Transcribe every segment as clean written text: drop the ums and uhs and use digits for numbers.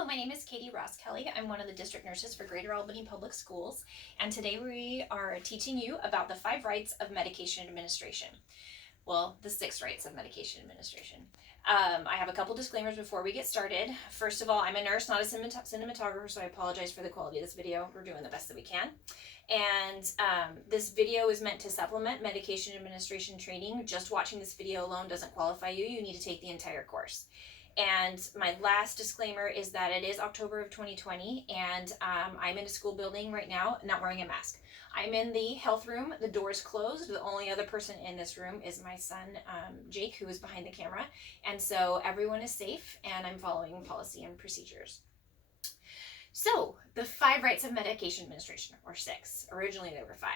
Hello, my name is Katie Ross Kelly. I'm one of the district nurses for Greater Albany Public Schools, and today we are teaching you about the 5 rights of medication administration. Well, the 6 rights of medication administration. I have a couple disclaimers before we get started. First of all, I'm a nurse, not a cinematographer, so I apologize for the quality of this video. We're doing the best that we can. And this video is meant to supplement medication administration training. Just watching this video alone doesn't qualify you. You need to take the entire course. And my last disclaimer is that it is October of 2020, and I'm in a school building right now, not wearing a mask. I'm in the health room. The door is closed. The only other person in this room is my son, Jake, who is behind the camera. And so everyone is safe, and I'm following policy and procedures. So the 5 rights of medication administration, or 6. Originally there were 5.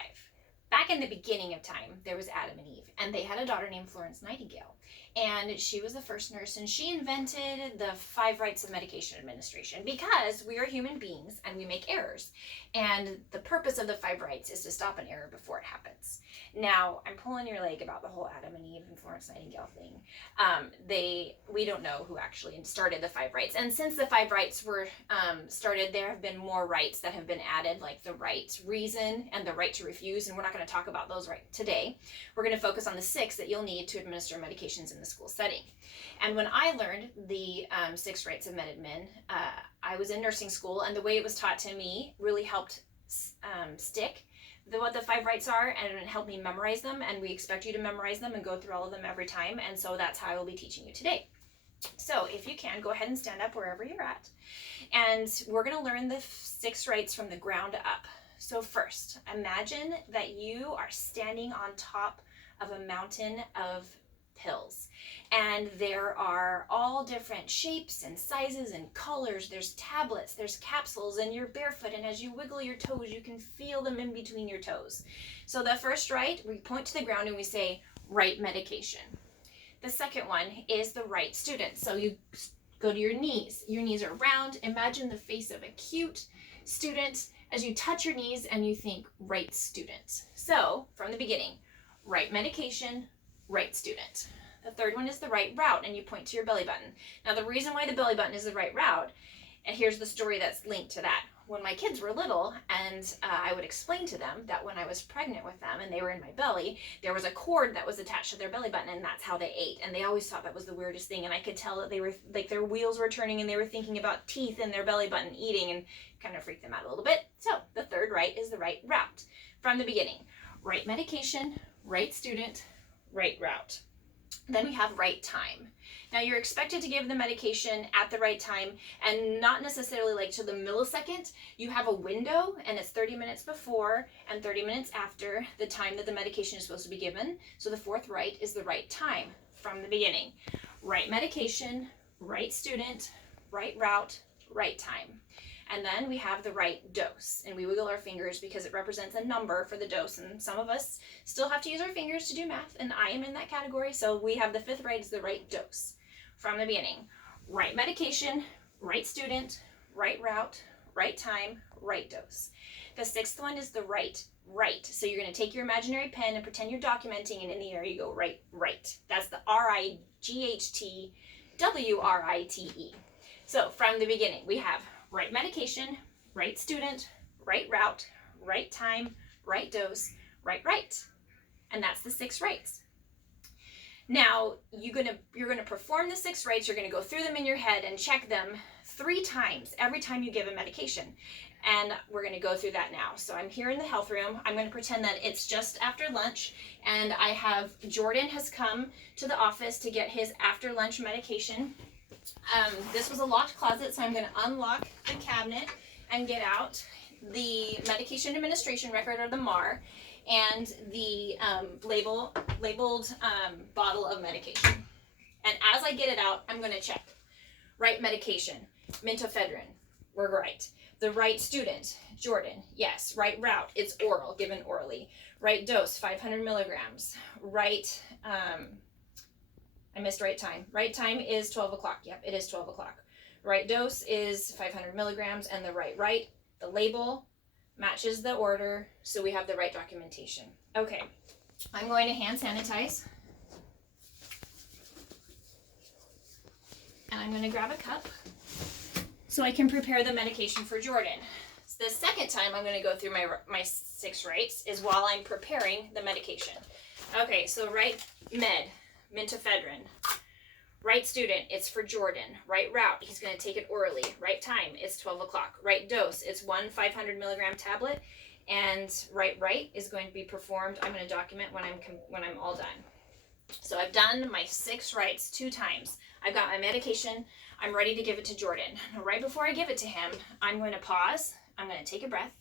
Back in the beginning of time, there was Adam and Eve, and they had a daughter named Florence Nightingale. And she was the first nurse, and she invented the 5 rights of medication administration because we are human beings and we make errors. And the purpose of the 5 rights is to stop an error before it happens. Now, I'm pulling your leg about the whole Adam and Eve and Florence Nightingale thing. We don't know who actually started the 5 rights. And since the 5 rights were started, there have been more rights that have been added, like the right to reason and the right to refuse. And we're not going to talk about those right today. We're going to focus on the 6 that you'll need to administer medications in the school setting. And when I learned the 6 rights of MedAdmin, I was in nursing school, and the way it was taught to me really helped stick what the 5 rights are, and it helped me memorize them, and we expect you to memorize them and go through all of them every time, and so that's how I will be teaching you today. So if you can, go ahead and stand up wherever you're at, and we're going to learn the 6 rights from the ground up. So first, imagine that you are standing on top of a mountain of pills, and there are all different shapes and sizes and colors. There's tablets, there's capsules, and you're barefoot, and as you wiggle your toes, you can feel them in between your toes. So the first right, we point to the ground and we say, right medication. The second one is the right student. So you go to your knees. Your knees are round. Imagine the face of a cute student as you touch your knees and you think, right student. So from the beginning, right medication, right student. The third one is the right route, and you point to your belly button. Now, the reason why the belly button is the right route, and here's the story that's linked to that. When my kids were little, and I would explain to them that when I was pregnant with them and they were in my belly, there was a cord that was attached to their belly button, and that's how they ate. And they always thought that was the weirdest thing, and I could tell that they were, like, their wheels were turning and they were thinking about teeth in their belly button eating, and kind of freaked them out a little bit. So the third right is the right route. From the beginning, right medication, right student, right route. Then we have right time. Now, you're expected to give the medication at the right time, and not necessarily like to the millisecond. You have a window, and it's 30 minutes before and 30 minutes after the time that the medication is supposed to be given. So the 4th right is the right time from the beginning. Right medication, right student, right route, right time. And then we have the right dose, and we wiggle our fingers because it represents a number for the dose, and some of us still have to use our fingers to do math, and I am in that category. So we have the 5th right is the right dose from the beginning. Right medication, right student, right route, right time, right dose. The 6th one is the right. So you're going to take your imaginary pen and pretend you're documenting, and in the air you go right. That's the RIGHTWRITE. So from the beginning, we have right medication, right student, right route, right time, right dose, right. And that's the 6 rights. Now, you're gonna perform the 6 rights. You're gonna go through them in your head and check them 3 times every time you give a medication. And we're gonna go through that now. So I'm here in the health room. I'm gonna pretend that it's just after lunch, and I have Jordan has come to the office to get his after lunch medication. This was a locked closet, so I'm going to unlock the cabinet and get out the medication administration record, or the MAR, and the labeled bottle of medication. And as I get it out, I'm going to check. Right medication, Mintophedrine, we're right. The right student, Jordan, yes. Right route, it's oral, given orally. Right dose, 500 milligrams. Right, I missed right time. Right time is 12 o'clock. Yep, it is 12 o'clock. Right dose is 500 milligrams, and the right, the label matches the order, so we have the right documentation. Okay, I'm going to hand sanitize. And I'm going to grab a cup. so I can prepare the medication for Jordan. So the second time I'm going to go through my 6 rights is while I'm preparing the medication. Okay, so right med, Mintophedrin. Right student, it's for Jordan. Right route, he's going to take it orally. Right time, it's 12 o'clock. Right dose, it's 1 500 milligram tablet. And right is going to be performed. I'm going to document when I'm all done. So I've done my 6 rights 2 times. I've got my medication. I'm ready to give it to Jordan. Now, right before I give it to him, I'm going to pause. I'm going to take a breath.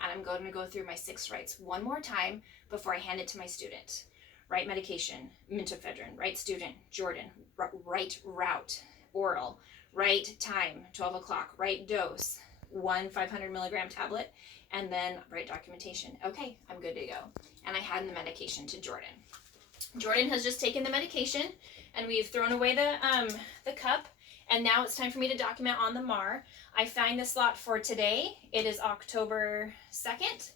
And I'm going to go through my 6 rights one more time before I hand it to my student. Right medication, Mintophedrin. Right student, Jordan. Right route, oral. Right time, 12 o'clock. Right dose, 1 500 milligram tablet. And then right documentation. Okay, I'm good to go. And I hand the medication to Jordan. Jordan has just taken the medication, and we've thrown away the cup. And now it's time for me to document on the MAR. I find the slot for today. It is October 2nd.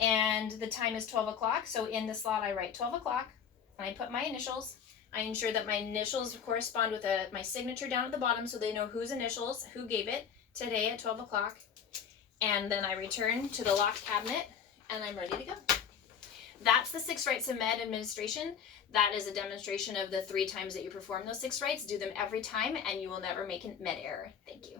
And the time is 12 o'clock. So in the slot, I write 12 o'clock, and I put my initials. I ensure that my initials correspond with my signature down at the bottom so they know whose initials, who gave it today at 12 o'clock. And then I return to the locked cabinet, and I'm ready to go. That's the 6 rights of med administration. That is a demonstration of the 3 times that you perform those 6 rights. Do them every time, and you will never make a med error. Thank you.